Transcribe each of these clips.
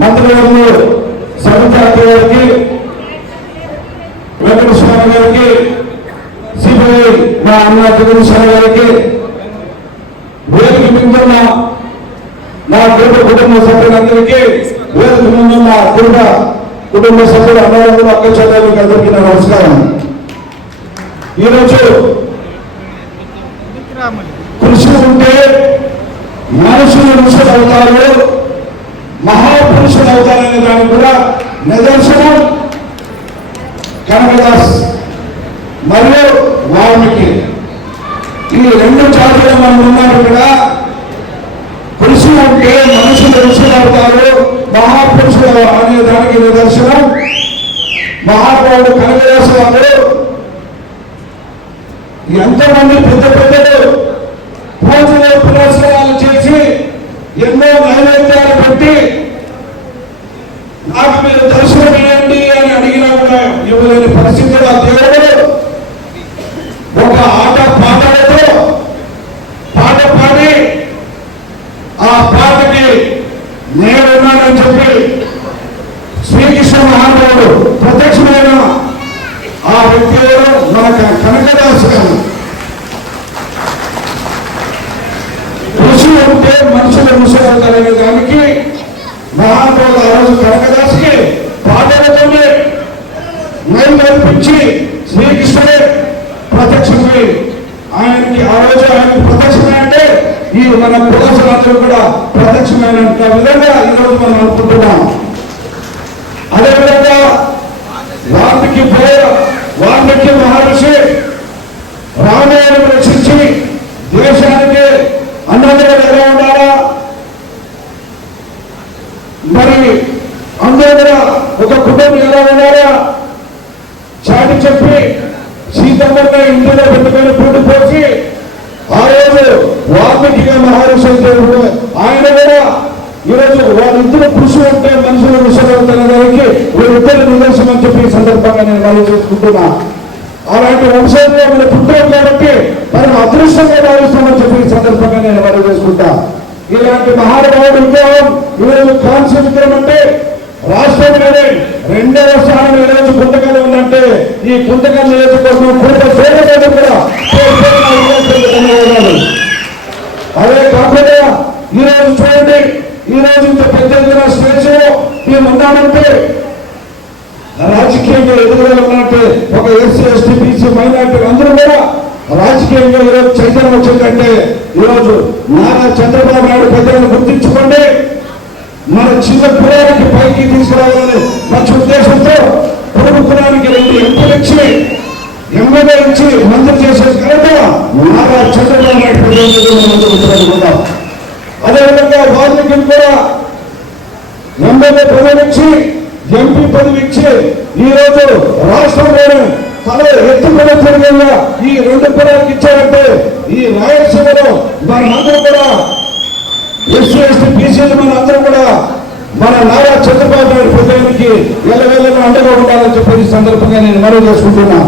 మంత్రివర్యులు సమితి గారికి వెంకటస్వామి గారికి సిపిఐ మా అన్న జగదీశ్వర గారికి వేదిక మింగున్న నా కుటుంబ కుటుంబ సభ్యులందరికీ వేదిక మింగున్న కుటుంబ కుటుంబ సభ్యులు అన్నదమ్ములు అక్క చెల్లెలకు అందరికీ నా నమస్కారం. ఈరోజు కృషి మనుషులు ఋషులు అవుతారు మహాపురుషులు అవుతారనే దానికి కూడా నిదర్శనం కనకదాస్. మరియు వాల్మీకి. ఈ రెండు జాతులు మనం ఉన్నారు ఇక్కడ. పురుషులు అంటే మనుషులు ఋషులు అవుతారు మహాపురుషులు అనే దానికి నిదర్శనం. మహాత్ముడు కనకదాస్ వారు ఎంతమంది పెద్ద పెద్దలు ఎన్నో నైవేద్యాలు పెట్టి నాకు మీరు దర్శనం ఇవ్వండి అని అడిగినా కూడా ఇవ్వలేని పరిస్థితిలో దేవుడు ఒక ఆట పాటలతో పాట పాడి ఆ పాటకి నేనున్నానని చెప్పి శ్రీకృష్ణ మహానుభావుడు ప్రత్యక్షమైన ఆ వ్యక్తి ఎవరు? మన కనకదాసు గారు ఋషి ఉంటే మనుషులు ఋషి దానికి మహానుభావుడు ఆ రోజు కనకదాసుకి పాటలతోనే నైలు అర్పించి శ్రీకృష్ణుడే ప్రత్యక్షమై ఆయనకి ఆ రోజు ఆయనకు ప్రత్యక్షమే అంటే ఈ మన పురోసనాథులు కూడా ప్రత్యక్షమైన విధంగా ఈరోజు మనం అనుకుంటున్నాం. అదేవిధంగా వాల్మీకి పోయ వాల్మీకి మహర్షి రామాయణం రక్షించి దేశానికి అన్నదమ్ములు ఎలా ఉండాలా మరి అందరూ కూడా ఒక కుటుంబం ఎలా ఉన్నారా చాటి చెప్పి సీతమ్మని ఇంటిలో పెట్టుకొని పుట్టి పోసి ఆ రోజు వాల్మీకిగా మహర్షి దేవుడు ఆయన కూడా ఈరోజు వాళ్ళిద్దరు కృషి ఉంటే మనుషులు ఋషులు దానికి వీళ్ళిద్దరు నిదర్శనం అని చెప్పి సందర్భంగా నేను మనం చేసుకుంటున్నా. అలాంటి వంశంలో మనం పుట్టాం కాబట్టి మనం అదృష్టంగా భావిస్తామని చెప్పి సందర్భంగా నేను మనం చేసుకుంటా. ఇలాంటి మహానుభావుడు విగ్రహం ఈరోజు కాంస్య విగ్రహం అంటే రాష్ట్రంలోనే రెండవ స్థానం ఈరోజు కుంటకల్ ఉందంటే ఈ కుంటకల్ నియోజకవర్గం కుటుంబ సేవలు కూడా అదే కాకుండా ఈరోజు చూడండి ఈరోజు ఇంత పెద్ద ఎత్తున స్టేజ్లో మేము ఉన్నామంటే రాజకీయంగా ఎదుగుదల ఉన్నట్టే ఒక ఎస్సీ ఎస్టీ బీసీ మైనార్టీ అందరూ కూడా రాజకీయంగా ఈరోజు చైతన్యం వచ్చిందంటే ఈరోజు నారా చంద్రబాబు నాయుడు పెద్దలను గుర్తించుకోండి. మన చిన్న కులానికి పైకి తీసుకురావాలని మంచి ఉద్దేశంతో పొడుగు కులానికి రెండు ఎంపీలు ఇచ్చి ఎమ్మెల్యే ఇచ్చి మంత్రి చేసే ఘనత నారా చంద్రబాబు నాయుడు పెద్దలు అదేవిధంగా వాల్మీకి కూడా ఎమ్మెల్యే పదవి ఇచ్చి ఎంపీ పదవి ఇచ్చి ఈరోజు రోజు రాష్ట్రంలోనే తల ఎత్తుకునే తిరిగిన ఈ రెండు కులాలకు ఇచ్చారంటే ఈ రాయలసీమలో మనందరూ కూడా ఎస్సీ ఎస్టీ బీసీలు మన అందరూ కూడా మన నారా చంద్రబాబు నాయుడు ప్రజలకి ఎల్లవేళ్ళను అండగా ఉండాలని చెప్పేసి సందర్భంగా నేను మనవి చేసుకుంటున్నా.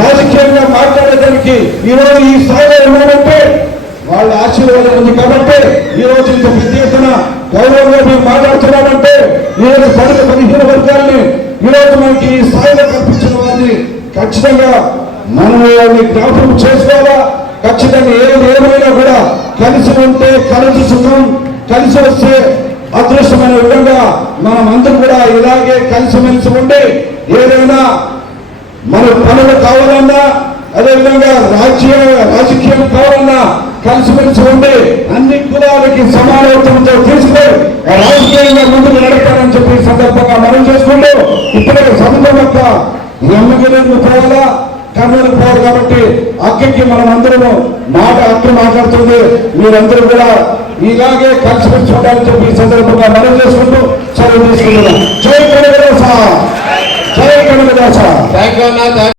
రాజకీయంగా మాట్లాడేదానికి ఈ రోజు ఈ స్థాయిలో ఉన్నామంటే వాళ్ళ ఆశీర్వాదం ఉంది కాబట్టి ఈ రోజు ఇంత పెద్ద ఎత్తున గౌరవంగా మేము మాట్లాడుతున్నామంటే ఈ రోజు పదిహేను వర్గాల్ని ఈరోజు మనకి ఈ స్థాయిలో కల్పించిన వారిని ఖచ్చితంగా మనం జ్ఞాపకం చేసుకోవాలా? ఖచ్చితంగా ఏది ఏమైనా కూడా కలిసి ఉంటే కలిసి సుఖం కలిసి వస్తే అదృష్టమైన విధంగా మనం అందరం కూడా ఇలాగే కలిసిమెలిసి ఉండి ఏదైనా మన పనులు కావాలన్నా అదేవిధంగా రాజ్య రాజకీయం కావాలన్నా కలిసిమెలిసి ఉండి అన్ని కులాలకి సమానత్వంతో తీసుకుని రాజకీయంగా ముందుకు నడపాలని చెప్పి సందర్భంగా మనం చేసుకుంటూ ఇప్పుడే సముద్రం యొక్క ఎమ్మగిరికి పోవాలా? కర్నూలు పోరు కాబట్టి అక్కడికి మనం అందరము మాట అక్క మాట్లాడుతుంది. మీరందరూ కూడా ఇలాగే కలిసి ఉండాలని చెప్పి ఈ సందర్భంగా మనం చేసుకుంటూ చదువు తీసుకుంటున్నాం. జై కనకదాస! జై కనకదాస! థ్యాంక్